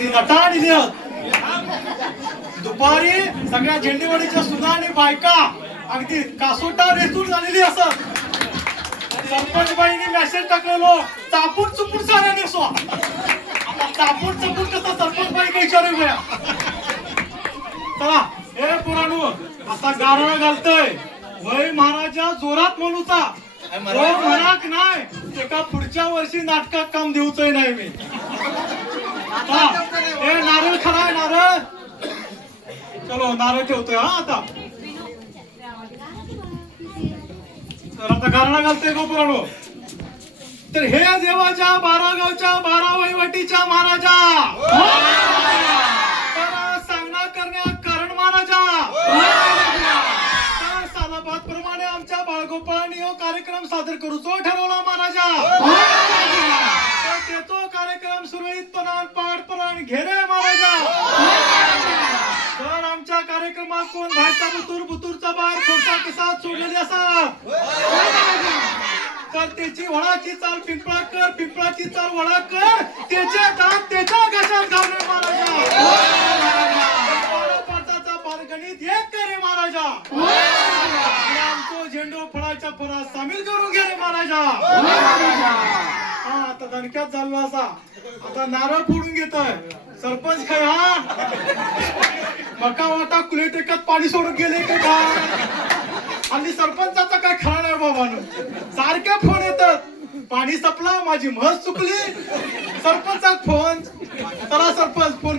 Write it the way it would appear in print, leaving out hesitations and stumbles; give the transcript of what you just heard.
ती लटाण दुपारी सगळ्या झेंडेवाडीच्या सुना आणि बायका अगदी कासोटा रेसून झालेली असत. सरपंच बाईंनी मेसेज टाकलेलो चापून चुपून साऱ्या नेसवा. आता चापून चुपून कसं सरपंच बाई काही विचारू गया. चला हे पुराणू आता गारणं घालतोय वय महाराजा जोरात म्हणूचा म्हणाक नाही एका पुढच्या वर्षी नाटकात काम देऊचंय नाही मी. हे नारळ खराय नारळ. चलो नारळ ठेवतोय हा आता. तर आता गारणं घालतोय गो पुराणू. तर हे देवाच्या 12 गावच्या 12 वहिवटीच्या महाराजा सांगणा करण्या कारण महाराजा सालाबाद प्रमाणे आमच्या बाळगोपाळांनी हो कार्यक्रम सादर करूचो ठरवला महाराजा. तो कार्यक्रम सुरळीतपणान पारपणान घेरे महाराजा. तर आमच्या कार्यक्रमात कोण बाहेरचा बुतूरचा बाहेर खोटा किसात सोडलेली असा तर त्याची वळाची चाल पिंपळा कर पिंपळाची चाल वळा कर त्याचे दात त्याच्या घशात घालणे महाराजा. पाटाचा पारगणित एक करे महाराजा. आमचो झेंडू फळाच्या फळात सामील करून घे रे महाराजा. हा आता दणक्यात झाला असा आता नारळ फोडून घेतोय सरपंच काय हा मका वाटा कुले टेकात पाणी सोडून गेले का काय. आणि सरपंचाचा काय खरा नाही बाबांनो. सारखे फोन येतात पाणी संपला माझी म्हस चुकली सरपंचा फोन. चला सरपंच फोन